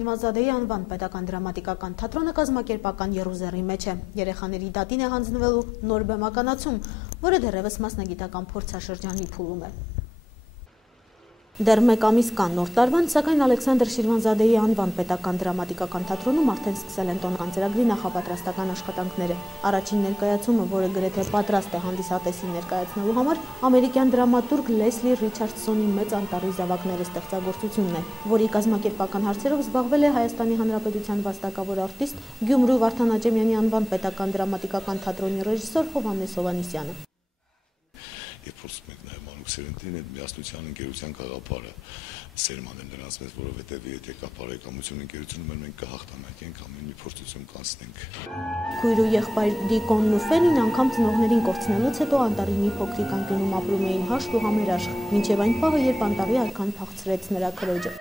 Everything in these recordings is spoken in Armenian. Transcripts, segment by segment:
Շիրվանզադեի անվան պետական դրամատիկական թատրոնը կազմակերպական եռուզեռի մեջ է։ Երեխաների դատին է հանձնվելու նոր բեմականացում, որը դեռևս մասնագիտական փորձաշրջանի փուլում է։ Դեռ մեկ ամիս կան նոր տարվան, սակայն Ալեքսանդր Շիրվանզադեի անվան պետական դրամատիկական թատրոնում արդեն սկսել են տոնական ծրագրի նախապատրաստական աշխատանքները։ Առաջին ներկայացումը, որը գրեթե պատրաստ է հանդիսատեսին ներկայացնելու համար, ամերիկյան դրամատուրգ Լեսլի Ռիչարդսոնի Մեծ անտառի զավակները ստեղծագործությունն է, որի կազմակերպական հարցերով զբաղվել է Հայաստանի Հանրապետության վաստակավոր արտիստ, Գյումրու Վարդան Աճեմյանի անվան պետական դրամատիկական թատրոնի ռեժիսոր Հովհաննես Հովհաննիսյանը։ Եվ փորձում ենք նաև Մանուկ Սերենտին այդ միասնության ընկերության գաղափարը սերման են նրանց մեզ, որովհետև եթե կա բարեկամություն ընկերությունում, մենք կհաղթանակենք, ամեն մի փորձություն կանցնենք։ Քույր ու եղբայր Դիկոնն ու Ֆենին անգամ ծնողներին կորցնելուց հետո անտառի մի փոքրիկ անկյունում ապրում էին հաշտ ու համերաշխ, մինչև այն պահը, երբ անտառի արքան փախցրեց նրա քրոջը։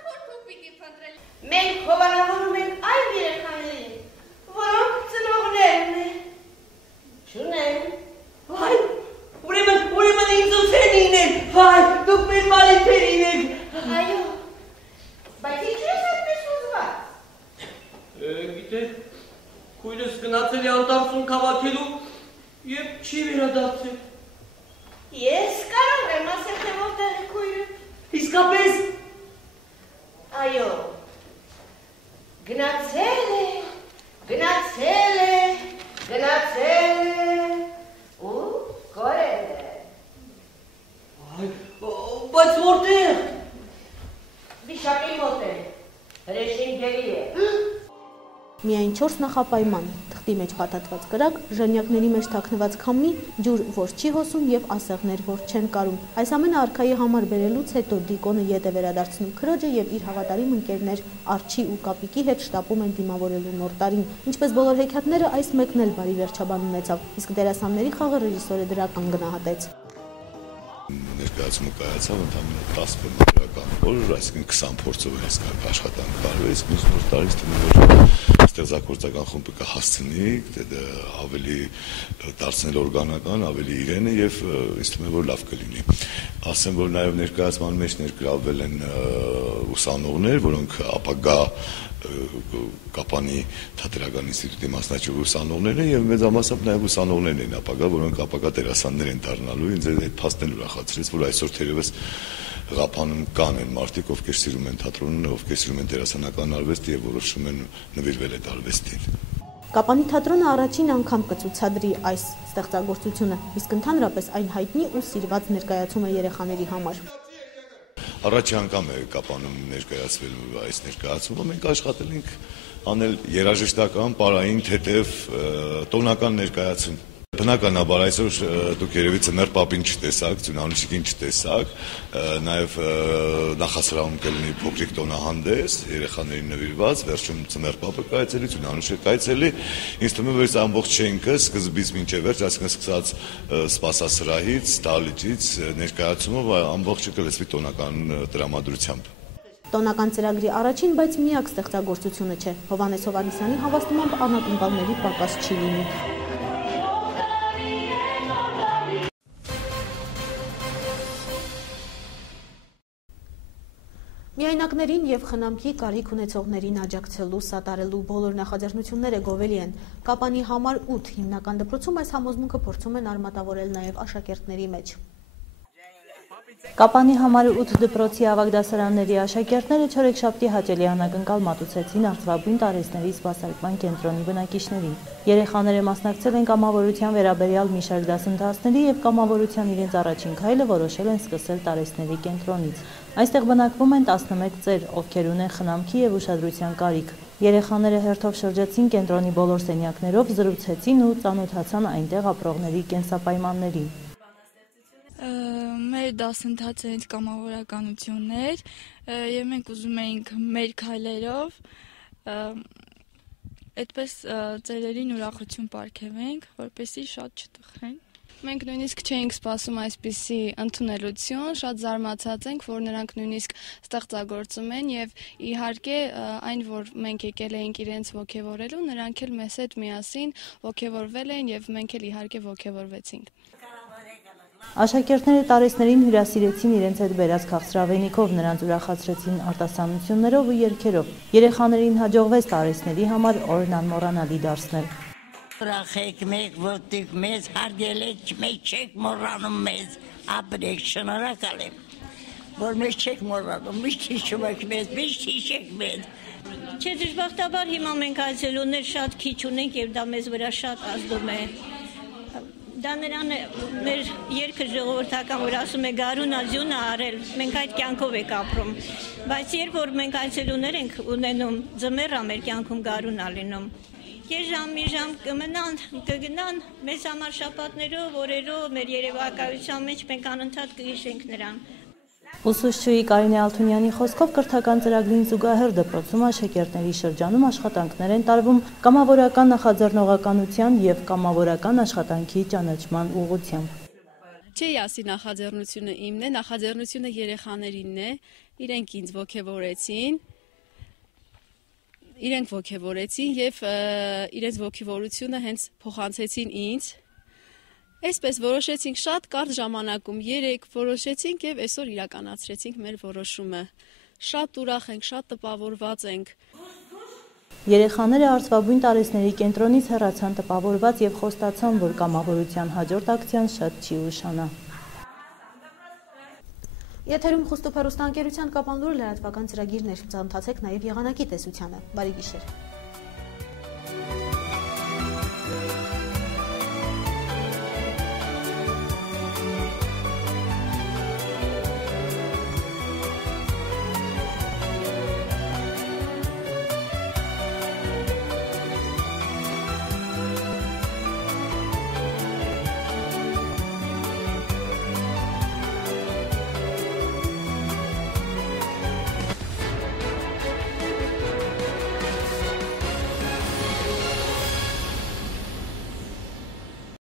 Մենք հովանավորում ենք այն երեխաներին, որոնք ծնողներն են։ Չունեն։ Վայ, ուրեմն ինձ ու Ֆենին են, վայ, դուք մեր մալիքերին եք։ Այո, բայց ինչ ես այդպես ուզված։ Գիտեք, քույրս գնացել է անտառում քաղաքելու և չի վերադարձել։ Ես կարող եմ ասել, թե որտեղ է քույրը։ Իսկապես։ Այո, գնացել է ու կորել է։ Բայց որտեղ։ Վիշապի մոտ է, հրեշին գերի է։ Միայն 4 նախապայման, թղթի մեջ փաթաթված կրակ, ժանյակների մեջ թաքնված քամի, ջուր, որ չի հոսում և ասեղներ, որ չեն կարում։ Այս ամենը արքայի համար բերելուց հետո Դիկոնը ետ է վերադարձնում քրոջը և իր հավատարիմ ընկերներ Արջի ու Կապիկի հետ շտապում են դիմավորելու նոր տարին։ Ինչպես բոլոր հեքիաթները, այս մեկն էլ բարի վերջաբան ունեցավ, իսկ դերասանների խաղը ռեժիսորը դրական գնահատեց։ Ներկայացումը կայացավ ընդամենը 10 բեմադրական օր, այսինքն 20 փորձով է աշխատանք տարվեց, մյուս նոր տարից թվում է, որ ստեղծագործական խումբը կհասցնի ավելի դարձնել օրգանական, ավելի իրենը եւ ինձ թվում է, որ լավ կլինի։ Ասեմ, որ նաեւ ներկայացման մեջ ներգրավվել են ուսանողներ, որոնք ապագա Կապանի թատերական ինստիտուտի մասնաճյուղ ուսանողներն են եւ մեծամասամբ նաեւ ուսանողներն են ապագա, որոնք ապագա դերասաններ են դառնալու։ Ինձ այդ փաստն էլ ուրախացրեց, որ այսօր թերևս Ղափանում կան են մարդիկ, ովքեր սիրում են թատրոնը, ովքեր սիրում են դերասանական արվեստը եւ որոշում են նվիրվել այդ արվեստին։ Կապանի թատրոնը առաջին անգամ կցուցադրի այս ստեղծագործությունը, իսկ ընդհանրապես այն հայտնի ու սիրված ներկայացում է երեխաների համար։ Առաջի անգամ է Կապանում ներկայացվելու այս ներկայացումը, մենք աշխատել ենք անել երաժշտական, պարային, թեթև, տոնական ներկայացում։ Բնականաբար այսօր դուք երևի Ձմեռ Պապին չտեսաք, Ծյունանուշիկին չտեսաք, նաև նախասրահում կլինի փոքրիկ տոնահանդես, երեխաներին նվիրված, վերջում Ձմեռ Պապը կայացելի, Ծյունանուշիկը կայացելի, ինձ թվում է, որ այս ամբողջ շենքը սկզբից մինչև վերջ, այսինքն սկսած սպասասրահից, դահլիճից ներկայացումը ամբողջը կլսվի տոնական տրամադրությամբ։ Տոնական ծրագրի առաջին, բայց միակ ստեղծագործությունը չէ։ Հովհաննես Հովհաննիսյանի հավաստմամբ անատունվալների պակաս չի լինի։ Միայնակներին և խնամքի կարիք ունեցողներին աջակցելու, սատարելու բոլոր նախաձեռնությունները գովելի են։ Կապանի համար 8 հիմնական դպրոցում այս համոզմունքը փորձում են արմատավորել նաև աշակերտների մեջ։ Կապանի համար 8 դպրոցի ավագ դասարանների աշակերտները չորեքշաբթի հաճելի անակնկալ մատուցեցին Արծվաբույն տարեստների սպասարկման կենտրոնի բնակիչներին։ Երեխաները մասնակցել են կամավորության վերաբերյալ մի շարք դասընթացների և կամավորության իրենց առաջին քայլը որոշել են սկսել տարեստների կենտրոնից։ Այստեղ բնակվում են 11 ծեր, ովքեր ունեն խնամքի և ուշադրության կարիք։ Երեխաները հերթով շրջեցին կենտրոնի բոլոր սենյակներով, զրուցեցին ու ծանոթացան այնտեղ ապրողների կենսապայմաններին։ Մեր դասընթացը հենց կամավորականություններ և մենք ուզում էինք մեր քայլերով այդպես ծերերին ուրախություն պարգևենք, որպեսզի շատ չտխրեն։ Մենք նույնիսկ չէինք սպասում այսպիսի ընդունելություն, շատ զարմացած ենք, որ նրանք նույնիսկ ստեղծագործում են և իհարկե այն, որ մենք եկել էինք իրենց ոգևորելու, նրանք էլ մեզ հետ միասին ոգևորվել են և մենք էլ իհարկե ոգևորվեցինք։ Աշակերտները տարեցներին հյուրասիրեցին իրենց հետ բերած քաղցրավենիքով, նրանց ուրախացրեցին արտասանություններով ու երգերով։ Երեխաներին հաջողվեց տարեցների համար օրն անմոռանալի դարձնել։ Ուրախ եք մեկ, որտեղ մեզ հարգել եք, մեզ չեք մոռանում մեզ, ապրեք, շնորհակալ եմ, որ մեզ չեք մոռանում, միշտ հիշում եք մեզ, միշտ հիշեք մեզ։ Չէ, դժբախտաբար հիմա մենք այցելուներ շատ քիչ ունենք եւ դա մեզ վրա շատ ազդում է։ Դա նրան մեր երգը ժողովրդական, որ ասում է գարունա ձյունը արել, մենք այդ կյանքով ենք ապրում, բայց երբ որ մենք այցելուներ ենք ունենում, ձմեռա մեր կյանքում գարունա լինում, կես ժամ, մի ժամ կմնան, կգնան, մեզ համար շաբաթներով, օրերով, մեր երևակայության մեջ մենք անընդհատ կհիշենք նրան։ Ուսուցչուհի Կարինե Ալթունյանի խոսքով կրթական ծրագրին զուգահեռ դպրոցում աշակերտների շրջանում աշխատանքներ են տարվում կամավորական նախաձեռնողականության եւ կամավորական աշխատանքի ճանաչման ուղղությամբ։ Չէ, ասի նախաձեռնությունը իմն է, նախաձեռնությունը երեխաներինն է, իրենք ինձ ոգևորեցին եւ իրենց ոգևորությունը հենց փոխանցեցին ինձ։ Այսպես որոշեցինք շատ կարճ ժամանակում, 3 որոշեցինք եւ այսօր իրականացրեցինք մեր որոշումը։ Շատ ուրախ ենք, շատ տպավորված ենք։ Երեխաները Արծվաբույն տարեցների կենտրոնից հեռացան տպավորված եւ խոստացան, որ կամավորության հաջորդ ակցիան շատ չի ուշանա։ Եթերում Խոստոպ հեռուստաընկերության Կապանլուր լրատվական ծրագիրներ, ծանոթացեք նաեւ եղանակի տեսությանը։ Բարի գիշեր։